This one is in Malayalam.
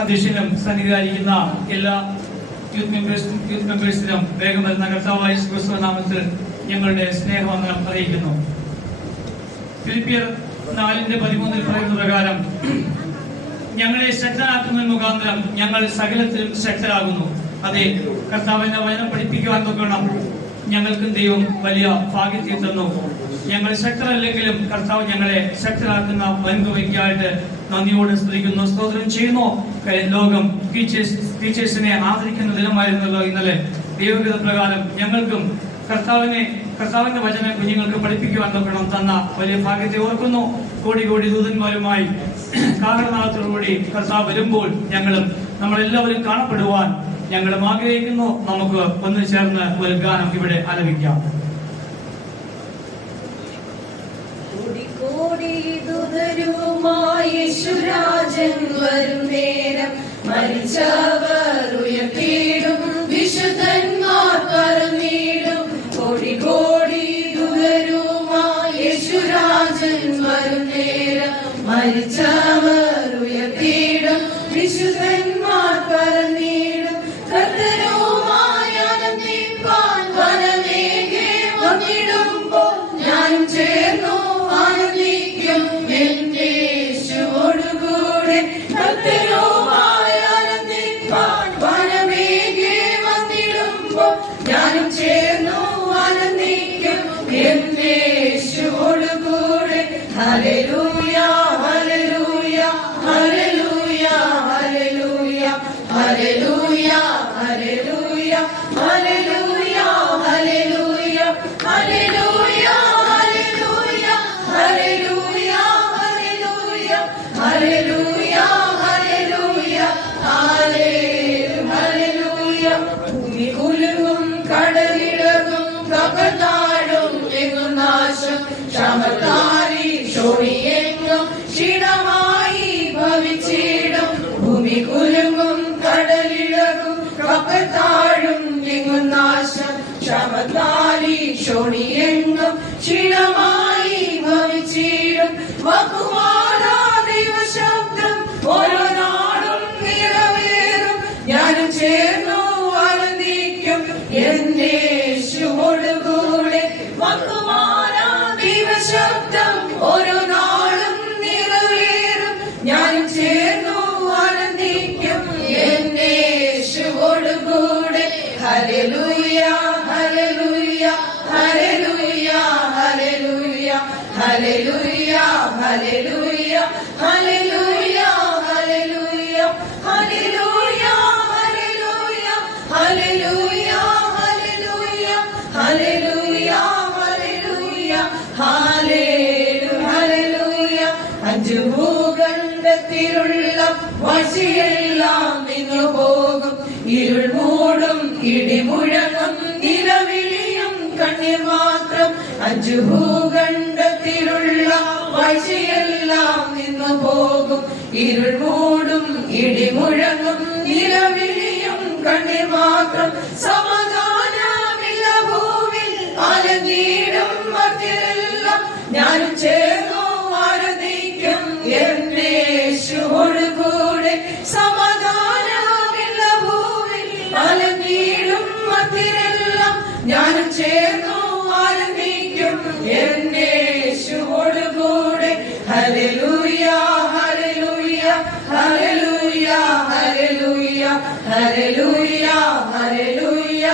അധ്യക്ഷനും സന്നിധിയായിരിക്കുന്ന എല്ലാ യൂത്ത് മെമ്പേഴ്സിനും വേഗം വരുന്ന കർത്താവായ യേശുക്രിസ്തുവിന്റെ നാമത്തിൽ ഞങ്ങളുടെ സ്നേഹവന്ദനം അറിയിക്കുന്നു. ഫിലിപ്പിയർ 4:13 പറയുന്ന പ്രകാരം ഞങ്ങളെ ശക്തരാക്കുന്നതിന് മുഖാന്തരം ഞങ്ങൾ സകലത്തിലും ശക്തരാകുന്നു. അതെ, കർത്താവിന്റെ വചനം പഠിപ്പിക്കുവാൻ നോക്കണം. ഞങ്ങൾക്കും ദൈവം വലിയ ഭാഗ്യത്തെ തന്നു. ഞങ്ങൾ ശക്തരല്ലെങ്കിലും കർത്താവ് ഞങ്ങളെ ശക്തരാക്കുന്ന വൻകുവയ്ക്കായിട്ട് നന്ദിയോടെ സ്തുതിക്കുന്നു, സ്തോത്രം ചെയ്യുന്നു. ലോകം ടീച്ചേഴ്സിനെ ആദരിക്കുന്ന ദിനമായിരുന്നല്ലോ ഇന്നലെ. ദൈവഗത പ്രകാരം ഞങ്ങൾക്കും കർത്താവിന്റെ വചനം കുഞ്ഞുങ്ങൾക്ക് പഠിപ്പിക്കുവാൻ നോക്കണം തന്ന വലിയ ഭാഗ്യത്തെ ഓർക്കുന്നു. കോടി കോടി ദൂതന്മാരുമായി കാഹളനാഥത്തോടുകൂടി കർത്താവ് വരുമ്പോൾ നമ്മളെല്ലാവരും കാണപ്പെടുവാൻ ഞങ്ങളും ആഗ്രഹിക്കുന്നു. നമുക്ക് ഒന്നു ചേർന്ന് ഒരു ഗാനം ഇവിടെ ആലപിക്കാം. മരിച്ചവർ ഉയർത്തിയിടും വിശുദ്ധന്മാർ പറന്നിടും. കോടി കോടി ദൂതരുമായി യേശുരാജൻ വരും നേരം. മരിച്ചവർ ഉയർത്തിയിടും വിശുദ്ധന്മാർ പറന്നിടും. കർത്തരുമായി ആനന്ദിപ്പാൻ വനമേഘേ വന്നിടുമ്പോൾ ഞാനും ചേർന്നു ആനന്ദിക്കും എന്റെ യേശുവോടുകൂടെ. കർത്തരുമായി ആനന്ദിപ്പാൻ വനമേഘേ വന്നിടുമ്പോൾ ഞാനും ചേർന്നു ആനന്ദിക്കും എന്റെ യേശുവോടുകൂടെ. ഹല്ലേലൂയ ഹല്ലേലൂയ ഹല്ലേലൂയ ഹല്ലേലൂയ ഹല്ലേലൂയ ഹല്ലേലൂയ ഹല്ലേലൂയ ഹല്ലേലൂയ ഹല്ലേലൂയ ഹല്ലേലൂയ ഹല്ലേലൂയ ഹല്ലേലൂയ ഹല്ലേലൂയ ഹല്ലേലൂയ. ഭൂമി കുലുങ്ങും കടലിളകും കപ്പത്താഴും എങ്ങും നാശം. ക്ഷമത്താരി ക്ഷോണിയെങ്ങും ക്ഷീണമായി ഭവിച്ചിടും. ഭൂമി കുലുങ്ങും കടലിളകും കപ്പത്താഴും എങ്ങും നാശം. ക്ഷമത്താരി ക്ഷോണിയെങ്ങും ക്ഷീണമായി ഭവിച്ചിടും. വകുമാറാ ദൈവശബ്ദം ഓരോ നാടും നിറവേറും. ഞാനും ചേർന്നു ആനന്ദിക്കും എന്റെ യേശുവോടുകൂടെ. വകുമാറാ ദൈവശബ്ദം ഓരോ നാളും നിറവേറും. ഞാനും ചേർന്നു ആനന്ദിക്കും എന്റെ യേശുവോടുകൂടെ. ഹല്ലേലൂയ ഹല്ലേലൂയ ഹല്ലേലൂയ ഹല്ലേലൂയ ഹല്ലേലൂയ ഹല്ലേലൂയ ഹല്ലേലൂയ ഹല്ലേലൂയ ഹല്ലേലൂയ ഹല്ലേലൂയ ഹല്ലേലൂയ ഹല്ലേലൂയ ഹല്ലേലൂയ. അഞ്ചു ഭൂഖണ്ഡത്തിലുള്ള വാശിയെല്ലാം നിന്നു പോകും. ഇരുൾ മൂടും ഇടിമുഴങ്ങും നിലവിളിയും കണ്ണീർ മാത്രം. അഞ്ചു ഭൂഖണ്ഡത്തിലുള്ള വാശിയെല്ലാം നിന്നു പോകും. ഇരുൾ മൂടും ഇടിമുഴങ്ങും നിലവിളിയും കണ്ണീർ മാത്രം. സമാധാനമില്ല ഭൂവിൽ ആനന്ദിടും മർത്യരെല്ലാം. ഞാനും ചേർന്നു ആനന്ദിക്കും എന്റെ യേശുവോടുകൂടെ. സമാധാനമില്ല ഭൂവിൽ ആനന്ദിടും മർത്യരെല്ലാം. ഞാനും ചേർന്നു ആനന്ദിക്കും എന്റെ യേശുവോടുകൂടെ. ഹല്ലേലൂയ ഹല്ലേലൂയ ഹല്ലേലൂയ ഹല്ലേലൂയ ഹല്ലേലൂയ ഹല്ലേലൂയ.